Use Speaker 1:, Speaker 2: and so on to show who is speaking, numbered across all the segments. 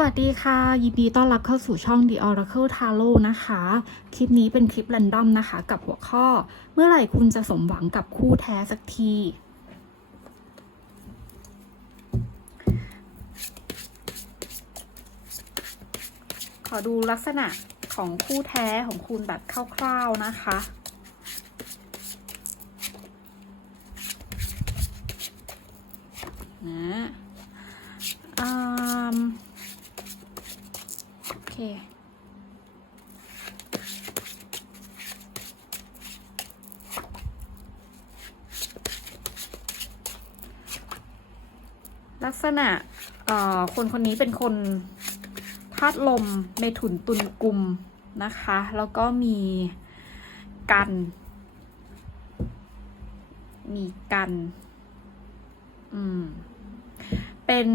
Speaker 1: วัสดีค่ะ ยินดีต้อนรับเข้าสู่ช่อง The Oracle Tarot นะคะ คลิปนี้เป็นคลิป r รนดอมนะคะ กับหัวข้อ เมื่อไหร่คุณจะสมหวังกับคู่แท้สักทีขอดูลักษณะของคู่แท้ของคุณแบบคร่าวๆนะคะ นะอืมโอเค ลักษ ณะคนคนนี้เป็นคนธาตุลมเมถุนตุลกุมนะคะ แล้วก็มีกัน มีกัน อืม เป็น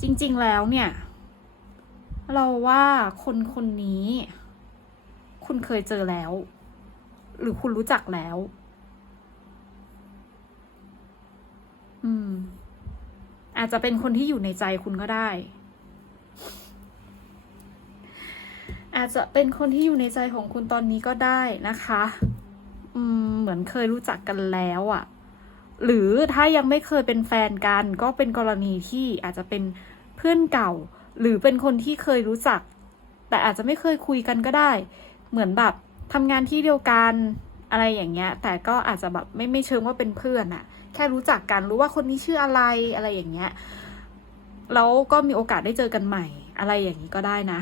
Speaker 1: จริง ๆ แล้วเนี่ย เราว่าคนคนนี้ คุณเคยเจอแล้ว หรือคุณรู้จักแล้ว อืม อาจจะเป็นคนที่อยู่ในใจคุณก็ได้ อาจจะเป็นคนที่อยู่ในใจของคุณตอนนี้ก็ได้นะคะ อืม เหมือนเคยรู้จักกันแล้วอะ่ะ หรือถ้ายังไม่เคยเป็นแฟนกัน ก็เป็นกรณีที่อาจจะเป็นเพื่อนเก่า หรือเป็นคนที่เคยรู้จัก แต่อาจจะไม่เคยคุยกันก็ได้ เหมือนแบบทำงานที่เดียวกัน อะไรอย่างเงี้ย แต่ก็อาจจะแบบไม่ไม่เชิงว่าเป็นเพื่อนอะแค่รู้จักกันรู้ว่าคนนี้ชื่ออะไรอะไรอย่างเงี้ยแล้วก็มีโอกาสได้เจอกันใหม่ อะไรอย่างนี้ก็ได้นะ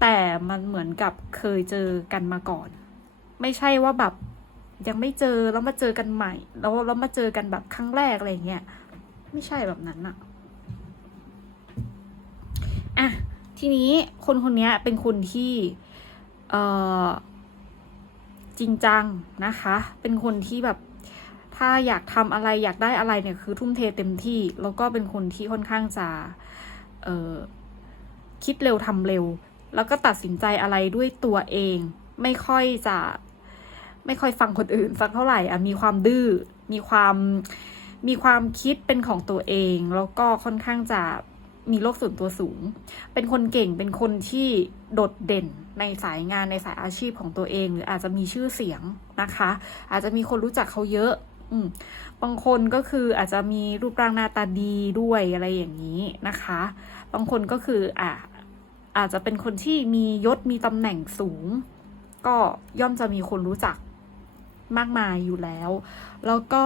Speaker 1: แต่มันเหมือนกับเคยเจอกันมาก่อน ไม่ใช่ว่าแบบยังไม่เจอแล้วมาเจอกันใหม่ แล้วแล้วมาเจอกันแบบครั้งแรกอะไรเงี้ยไม่ใช่แบบนั้นอะอะทีนี้คนคนนี้เป็นคนที่ เอ่อ จริงจังนะคะ เป็นคนที่แบบถ้าอยากทำอะไรอยากได้อะไรเนี่ยคือทุ่มเทเต็มที่ แล้วก็เป็นคนที่ค่อนข้างจะคิดเร็วทำเร็ว แล้วก็ตัดสินใจอะไรด้วยตัวเอง ไม่ค่อยจะไม่ค่อยฟังคนอื่นสักเท่าไหร่อะมีความดื้อมีความมีความคิดเป็นของตัวเอง แล้วก็ค่อนข้างจะ มีโลกส่วนตัวสูง เป็นคนเก่ง เป็นคนที่โดดเด่นในสายงานในสายอาชีพของตัวเอง หรืออาจจะมีชื่อเสียงนะคะ อาจจะมีคนรู้จักเขาเยอะ อืม บางคนก็คืออาจจะมีรูปร่างหน้าตาดีด้วยอะไรอย่างนี้นะคะ บางคนก็คืออะอาจจะเป็นคนที่มียศมีตำแหน่งสูง ก็ย่อมจะมีคนรู้จักมากมายอยู่แล้ว แล้วก็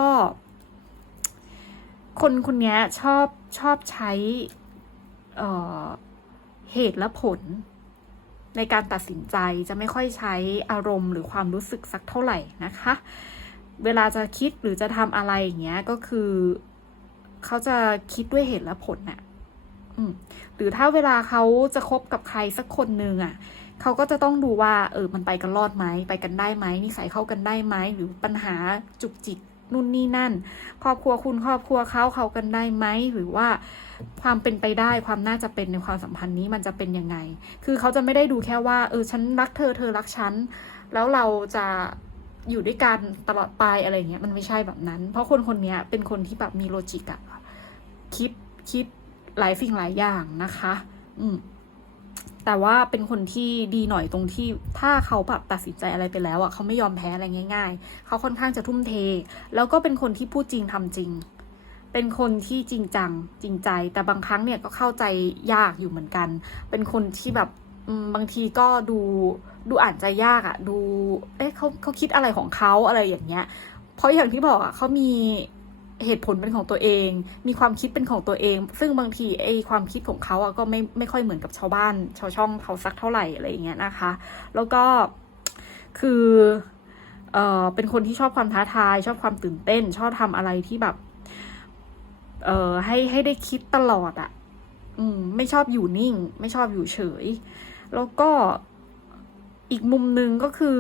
Speaker 1: คนคนนี้ชอบชอบใช้ เเหตุและผล ในการตัดสินใจจะไม่ค่อยใช้อารมณ์หรือความรู้สึกสักเท่าไหร่นะคะ เวลาจะคิดหรือจะทำอะไรอย่างเงี้ยก็คือเขาจะคิดด้วยเหตุและผลน่ะหรือถ้าเวลาเขาจะคบกับใครสักคนหนึ่งอะเขาก็จะต้องดูว่า เออ มันไปกันรอดไหม ไปกันได้ไหมนิสัยเข้ากันได้ไหม หรือปัญหาจุกจิก นู่นนี่นั่น ครอบครัวคุณครอบครัวเขาเขากันได้ไหมหรือว่าความเป็นไปได้ความน่าจะเป็นในความสัมพันธ์นี้มันจะเป็นยังไง คือเขาจะไม่ได้ดูแค่ว่า เออฉันรักเธอเธอรักฉันแล้วเราจะอยู่ด้วยกันตลอดไปอะไรเงี้ยมันไม่ใช่แบบนั้น เพราะคนคนนี้เป็นคนที่แบบมีโลจิกอะคิดคิดหลายสิ่งหลายอย่างนะคะ อืม แต่ว่าเป็นคนที่ดีหน่อยตรงที่ถ้าเขาแบบตัดสินใจอะไรไปแล้วอะเขาไม่ยอมแพ้อะไรง่าย ๆ เขาค่อนข้างจะทุ่มเท แล้วก็เป็นคนที่พูดจริงทำจริง เป็นคนที่จริงจังจริงใจ แต่บางครั้งเนี่ยก็เข้าใจยากอยู่เหมือนกัน เป็นคนที่แบบบางทีก็ดูดูอ่านใจยากอะ่ะ ดู เอ๊ะเขาเขาคิดอะไรของเขาอะไรอย่างเงี้ย เพราะอย่างที่บอกอะ่ะเขามี เหตุผลเป็นของตัวเอง มีความคิดเป็นของตัวเอง ซึ่งบางทีไอ้ความคิดของเขาอะก็ไม่ไม่ค่อยเหมือนกับชาวบ้าน ชาวช่องเขาสักเท่าไหร่อะไรอย่างเงี้ยนะคะ แล้วก็คือเอ่อเป็นคนที่ชอบความท้าทาย ชอบความตื่นเต้น ชอบทำอะไรที่แบบเอ่อให้ให้ได้คิดตลอดอะอืมไม่ชอบอยู่นิ่ง ไม่ชอบอยู่เฉย แล้วก็อีกมุมหนึ่งก็คือ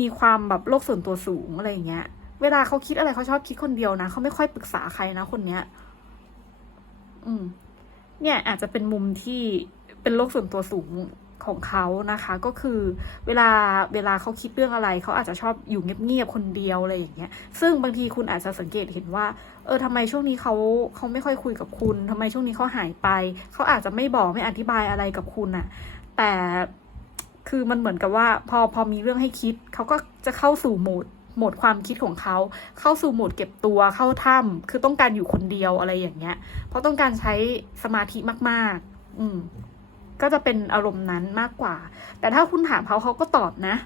Speaker 1: มีความแบบโลกส่วนตัวสูงอะไรอย่างเงี้ย เวลาเขาคิดอะไรเขาชอบคิดคนเดียวนะเขาไม่ค่อยปรึกษาใครนะคนเนี้ย อืม เนี่ยอาจจะเป็นมุมที่เป็นโลกส่วนตัวสูงของเขานะคะ ก็คือเวลาเวลาเขาคิดเรื่องอะไร เขาอาจจะชอบอยู่เงียบๆคนเดียวอะไรอย่างเงี้ย ซึ่งบางทีคุณอาจจะสังเกตเห็นว่า เออทำไมช่วงนี้เขาเขาไม่ค่อยคุยกับคุณทำไมช่วงนี้เขาหายไป เขาอาจจะไม่บอกไม่อธิบายอะไรกับคุณอะแต่คือมันเหมือนกับว่า พอพอมีเรื่องให้คิด เขาก็จะเข้าสู่โหมด โหมดความคิดของเขา เข้าสู่โหมดเก็บตัวเข้าถ้ำคือต้องการอยู่คนเดียวอะไรอย่างเงี้ย เพราะต้องการใช้สมาธิมาก ๆ อืม ก็จะเป็นอารมณ์นั้นมากกว่า แต่ถ้าคุณถามเขาเขาก็ตอบนะ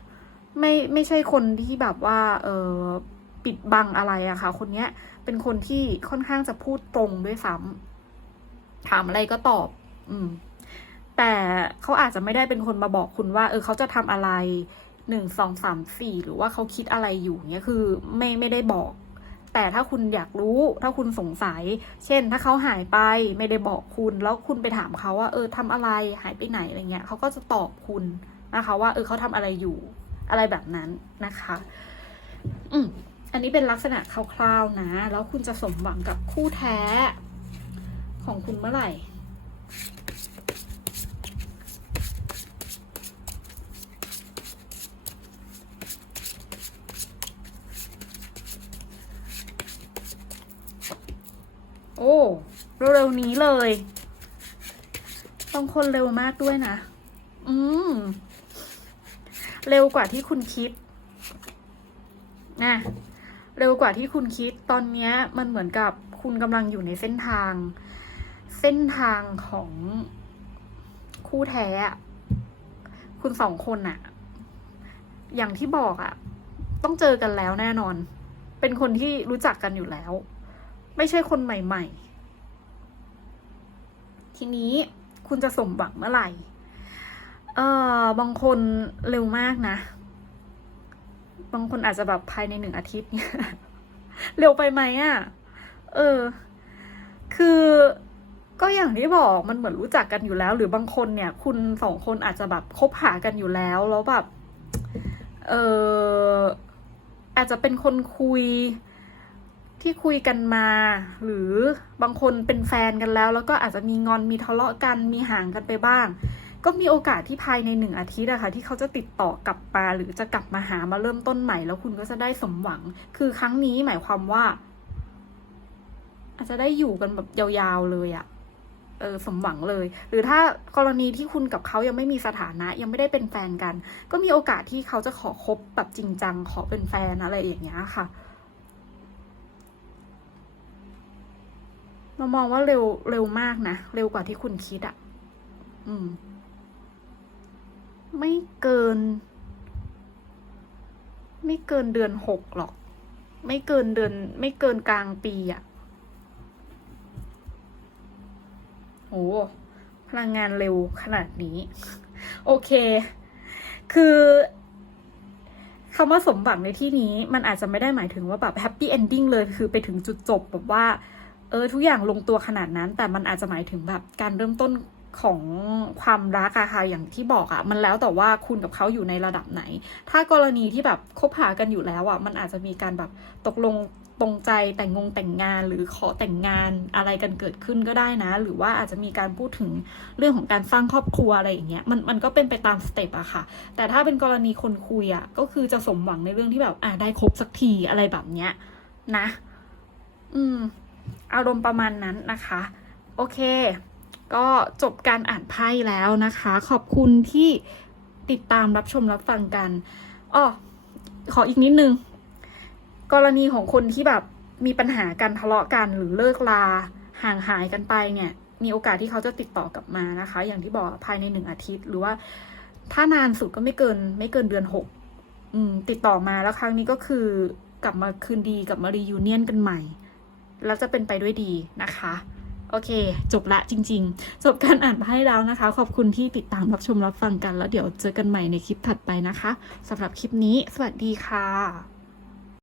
Speaker 1: ไม่ไม่ใช่คนที่แบบว่า เออปิดบังอะไรอะค่ะ คนเนี้ย เป็นคนที่ค่อนข้างจะพูดตรงด้วยซ้ำถามอะไรก็ตอบ อืม แต่เขาอาจจะไม่ได้เป็นคนมาบอกคุณว่า เออเขาจะทำอะไร หนึ่งสองสามสี่หรือว่าเขาคิดอะไรอยู่เนี่ยคือไม่ไม่ได้บอก แต่ถ้าคุณอยากรู้ถ้าคุณสงสัย เช่น ถ้าเขาหายไปไม่ได้บอกคุณ แล้วคุณไปถามเขาว่า เออทำอะไรหายไปไหนอะไรเงี้ยเขาก็จะตอบคุณนะคะ ว่า เออเขาทำอะไรอยู่อะไรแบบนั้นนะคะ อืมอันนี้เป็นลักษณะคร่าวๆนะ แล้วคุณจะสมหวังกับคู่แท้ของคุณเมื่อไหร่ โอ้เร็วๆนี้เลยบางคนเร็วมากด้วยนะ อืม เร็วกว่าที่คุณคิดนะเร็วกว่าที่คุณคิดตอนเนี้ยมันเหมือนกับคุณกำลังอยู่ในเส้นทาง เส้นทางของคู่แท้คุณสองคนอะอย่างที่บอกอะต้องเจอกันแล้วแน่นอน เป็นคนที่รู้จักกันอยู่แล้ว ไม่ใช่คนใหม่ ๆ ทีนี้คุณจะสมหวังเมื่อไหร่ เออบางคนเร็วมากนะ บางคนอาจจะแบบภายในหนึ่งอาทิตย์เนี่ยเร็วไปไหมอะ่ะ เออ คือก็อย่างที่บอกมันเหมือนรู้จักกันอยู่แล้ว หรือบางคนเนี่ย คุณสองคนอาจจะแบบคบหากันอยู่แล้ว แล้วแบบ เอออาจจะเป็นคนคุย ที่คุยกันมา หรือบางคนเป็นแฟนกันแล้ว แล้วก็อาจจะมีงอนมีทะเลาะกันมีห่างกันไปบ้าง ก็มีโอกาสที่ภายในหนึ่งอาทิตย์อะค่ะที่เขาจะติดต่อกลับมาหรือจะกลับมาหามาเริ่มต้นใหม่ แล้วคุณก็จะได้สมหวัง คือครั้งนี้หมายความว่า อาจจะได้อยู่กันแบบยาวๆเลยอะเออสมหวังเลย หรือถ้ากรณีที่คุณกับเขายังไม่มีสถานะ ยังไม่ได้เป็นแฟนกัน ก็มีโอกาสที่เขาจะขอคบแบบจริงจังขอเป็นแฟนอะไรอย่างเงี้ยค่ะ เรามองว่าเร็วเร็วมากนะ เร็วกว่าที่คุณคิดอะ่ะ อืม ไม่เกิน ไม่เกินเดือนหกหรอก ไม่เกินเดือน ไม่เกินกลางปีอะ่ะโอ้พลังงานเร็วขนาดนี้ โอเค คือคำว่าสมหวังในที่นี้ มันอาจจะไม่ได้หมายถึงว่าแบบแฮปปี้เอนดิ้งเลย คือไปถึงจุดจบแบบว่า เออทุกอย่างลงตัวขนาดนั้น แต่มันอาจจะหมายถึงแบบการเริ่มต้นของความรักอะค่ะอย่างที่บอกอะมันแล้วแต่ว่าคุณกับเขาอยู่ในระดับไหน ถ้ากรณีที่แบบคบหากันอยู่แล้วอะมันอาจจะมีการแบบตกลงตรงใจแต่งงงแต่งงานหรือขอแต่งงานอะไรกันเกิดขึ้นก็ได้นะ หรือว่าอาจจะมีการพูดถึงเรื่องของการสร้างครอบครัวอะไรอย่างเงี้ยมันมันก็เป็นไปตามสเต็ปอะค่ะ แต่ถ้าเป็นกรณีคนคุยอะก็คือจะสมหวังในเรื่องที่แบบอ่าได้คบสักทีอะไรแบบเนี้ยนะ อืม อารมณ์ประมาณนั้นนะคะ โอเค ก็จบการอ่านไพ่แล้วนะคะ ขอบคุณที่ติดตามรับชมรับฟังกันอ้อขออีกนิดนึง กรณีของคนที่แบบมีปัญหากันทะเลาะกันหรือเลิกลาห่างหายกันไปเนี่ย มีโอกาสที่เขาจะติดต่อกลับมานะคะ อย่างที่บอกภายในหนึ่งอาทิตย์ หรือว่าถ้านานสุดก็ไม่เกิน ไม่เกินเดือนหกติดต่อมาแล้วครั้งนี้ก็คือกลับมาคืนดีกลับมารียูเนียนกันใหม่ แล้วจะเป็นไปด้วยดีนะคะ โอเค จบละจริง ๆ จบการอ่านไพ่แล้วนะคะ ขอบคุณที่ติดตามรับชมรับฟังกัน แล้วเดี๋ยวเจอกันใหม่ในคลิปถัดไปนะคะสำหรับคลิปนี้ สวัสดีค่ะ